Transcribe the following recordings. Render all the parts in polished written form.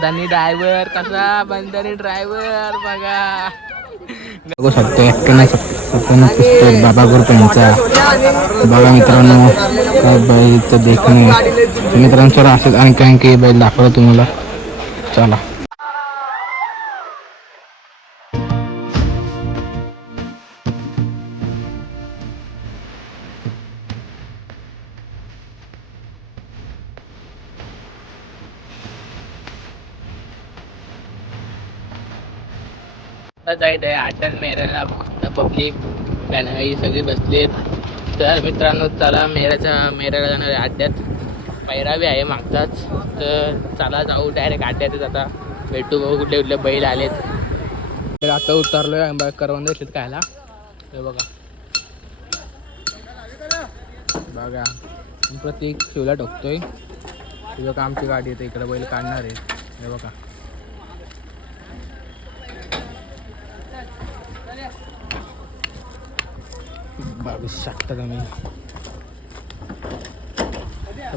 Bandhani driver कसा Bandhani driver बघा बघू शकतो एकट्यानं सत्यानं पुस्तक बाबा ग्रुप यांचा बघा मित्रांनो बैलचं देखणे मित्रांसोबत असेल आणखी आणखी बैल दाखवलं तुम्हाला चला जायचं आहे आठवण मेहराला पब्लिक गाणी सगळी बसलेत. तर मित्रांनो चला मेहराला जाणार आहे अड्ड्यात. पैरावी आहे मागताच. तर चला जाऊ डायरेक्ट अड्ड्यातच. आता भेटू बघू कुठले कुठले बैल आलेत. तर आता उतरलोय आहे करवंद येतात खायला. तर बघा बघा प्रत्येक शिवला ठोकतोय. तुझं का आमची गाडी येते इकडे बैल काढणार आहे. हे बघा बावीस शकता तुम्ही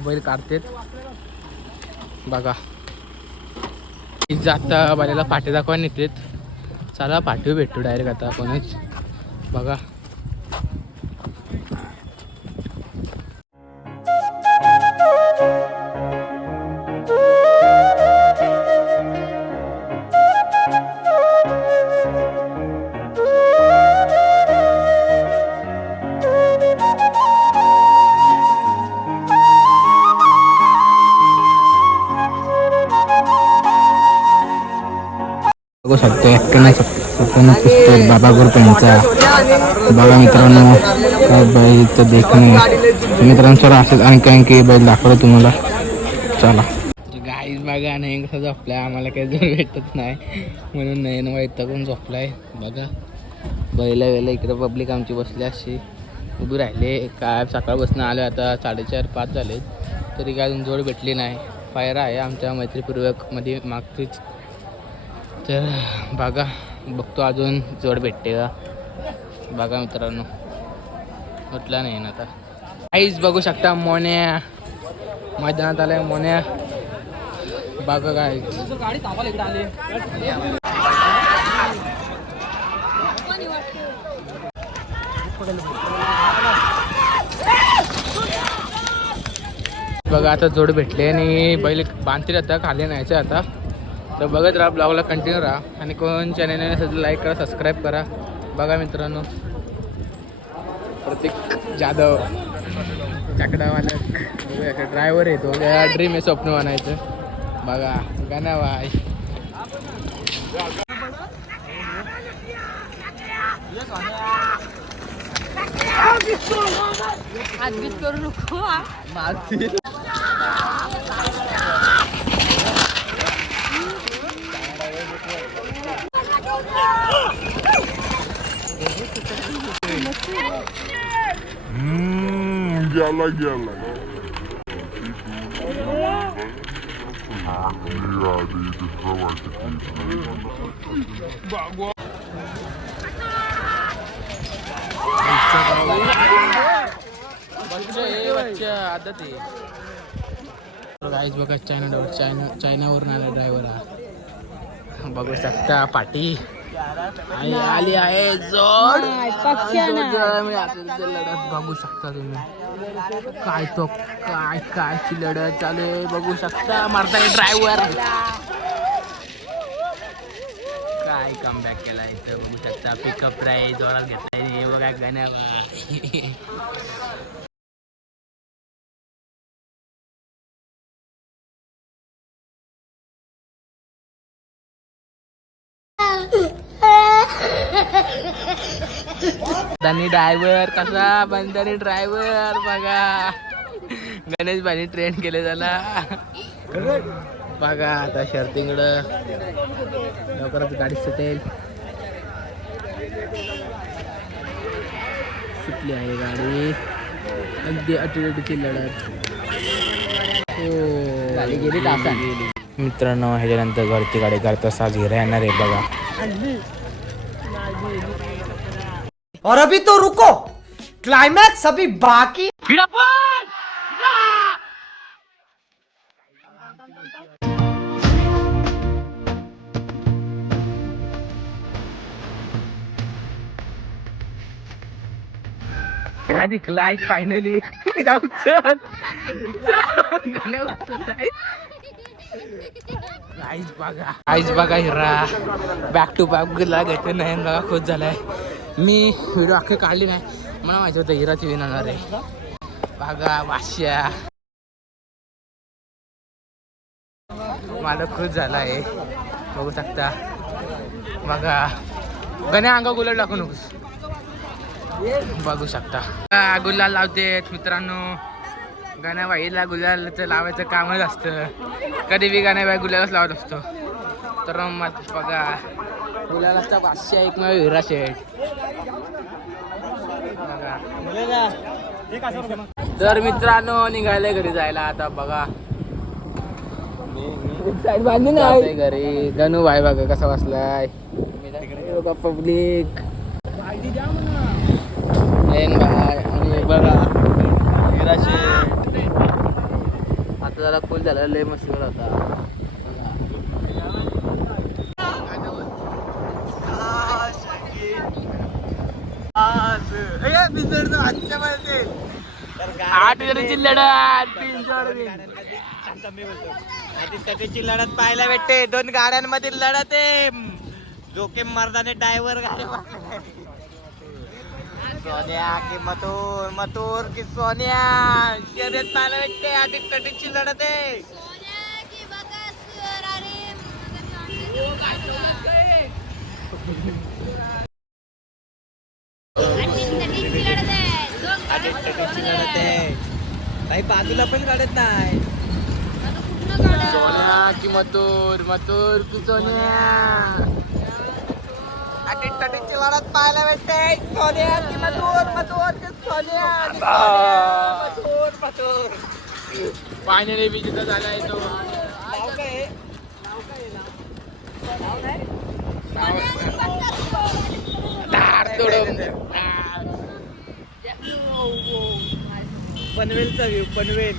बैल काढतेत बघा. आता बैलाला पाठी दाखवा नेतेत. चला पाठीवर भेटतो डायरेक्ट आता आपणच बघा. बघू शकतो एकट्यानं सत्यानं पुस्तक बाबा ग्रुप यांचा बघा मित्रांनो बैलचं देखणे मित्रांसोबत असेल आणखी आणखी बैल दाखवलं तुम्हाला चला गाईज बघा नाही कसं झोपलाय. आम्हाला काही जोर भेटत नाही म्हणून नाही ना वैतागून झोपलाय बघा. बैला इकडे पब्लिक आमची बसली अशी उभी राहिले. काय सकाळपासून आले आता 4:30-5 झाले तरी काय अजून जोड भेटली नाही. पायरा आहे आमच्या मैत्रीपूर्वक मध्ये मागतीच. तर बघा बघतो अजून जोड भेटते का बघा मित्रांनो. म्हटला नाही ना आता काहीच बघू शकता. मोन्या मैदानात आलाय मोन्या बघा काय बघा. आता जोड भेटले आणि बैल बांधतील आता खाली न्यायचं आता. तर बघत राहा ब्लॉगला कंटिन्यू राहा आणि कोण चॅनलने नसेल लाईक करा सबस्क्राईब करा बघा मित्रांनो. प्रतीक जाधव चाकडावाला ड्रायव्हर येतो ड्रीम आहे स्वप्न म्हणायचं बघा गाणं बाय. करू नको आदत आहे गाईज बघा. चायनावरून आला ड्रायव्हर हा बघू शकता. पाठी आली आहे जोड लढत बघू शकता तुम्ही. काय तो कायची लढत चालू आहे बघू शकता. मारताय ड्रायव्हर काय कमबॅक केला इथं बघू शकता. पिकअप राईड जोरात घेतलाय हे बघा गाण्या बंधानी ड्रायव्हर कसा बंधानी ड्रायव्हर बघा. गणेश भाईनी ट्रेन केले त्याला बघा. आता शर्तीकडं लवकरच गाडी सुटेल. सुटली आहे गाडी. अगदी अटीची लढत गाडी गेली तासाने. मित्रांनो ह्याच्यानंतर घरची गाडी करता 6 घेरा येणार आहे बघा. और अभी तो रुको, क्लाइमैक्स अभी बाकी। गणा दिखलाय फायनली. जाऊ चल. आईच बघा हिरा बॅक टू बॅक गेला घेतलं नाही बघा खुश झालाय. मी व्हिडिओ अख्खी काढली नाही, मला माहिती होतं हिराची विनणार आहे. बघा वाश्या मला खुश झाला आहे, बघू शकता. बघा गण्या अंगा गुलाल टाकू नकोस, बघू शकता गुलाल लावतेत मित्रांनो. गाण्याबाईला गुलालचं लावायचं कामच असतं, कधी बी गाण्याबाई गुलालच लावत असतो. तर मग बघा गुलालाचा पाचशे एकमेव हिरा शेठ. तर मित्रांनो निघाले घरी जायला आता. बघा घरी गणू भाई बघा कसा बसलाय. पब्लिक आणि बघा हिरा शेठ आता जरा फुल झाला, लय मस्त होता. आठ जणांची लढत, 3 लढत पाहायला भेटते. 2 गाड्यांमधील लढत आहे. जोके मर्दाने ड्रायव्हर गाडी सोन्या की मथुर, मथुर की सोन्या शर्यत पाहायला भेटते. आधी तटीची लढत आहे. काही बाजूला पण काढत नाही. सोन्या की मथुर, मथुर की सोन्या. तटीची लढत पाहायला भेटते. सोन्या की मथुर, मथुर की सोन्या. मथुर, मथुर. फायनली विजेता झालाय तो. नाव काय? पनवेलचा व्ह्यू, पनवेल.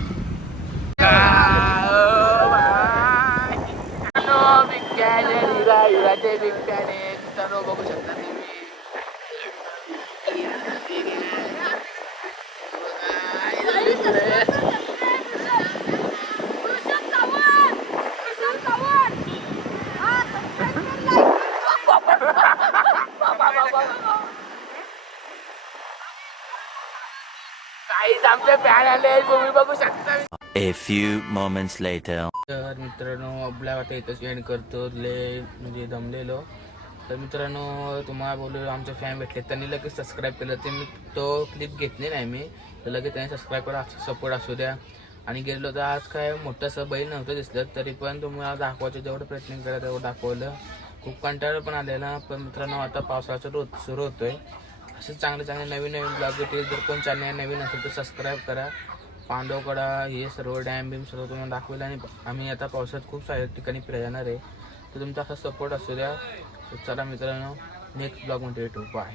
हिराचे बिबट्याने सर्व बघू शकता तुम्ही. काहीच आमचे फॅन आले तुम्ही बघू शकता. A few moments later. तर मित्रांनो आपल्या आता इथंच एंड करतो. म्हणजे दमलेलो. तर मित्रांनो तुम्हाला बोललो आमचे फॅन भेटले, त्यांनी लगेच सबस्क्राईब केलं. ते मी तो क्लिप घेतली नाही मी, तर लगेच त्यांनी सबस्क्राईब करा. सपोर्ट असू द्या. आणि गेलो तर आज काय मोठंसं बैल नव्हतं दिसलं, तरी पण तुम्हाला दाखवायचं जेवढं प्रयत्न केला तेवढं दाखवलं. खूप कंटाळा पण आलेला. पण मित्रांनो आता पावसाचा रोज सुरू होतोय. असे चांगले चांगले नवीन नवीन ब्लॉग येतील. जर कोण चॅनल नवीन असेल तर सबस्क्राईब करा. पांडवकडा हे सर्व डॅम बिम सर्व तुम्हाला दाखवेल. आणि आम्ही आता पावसात खूप साऱ्या ठिकाणी फिरायला जाणार आहे, तर तुमचा असा सपोर्ट असू द्या. चला मित्रांनो नेक्स्ट ब्लॉगमध्ये भेटू. बाय.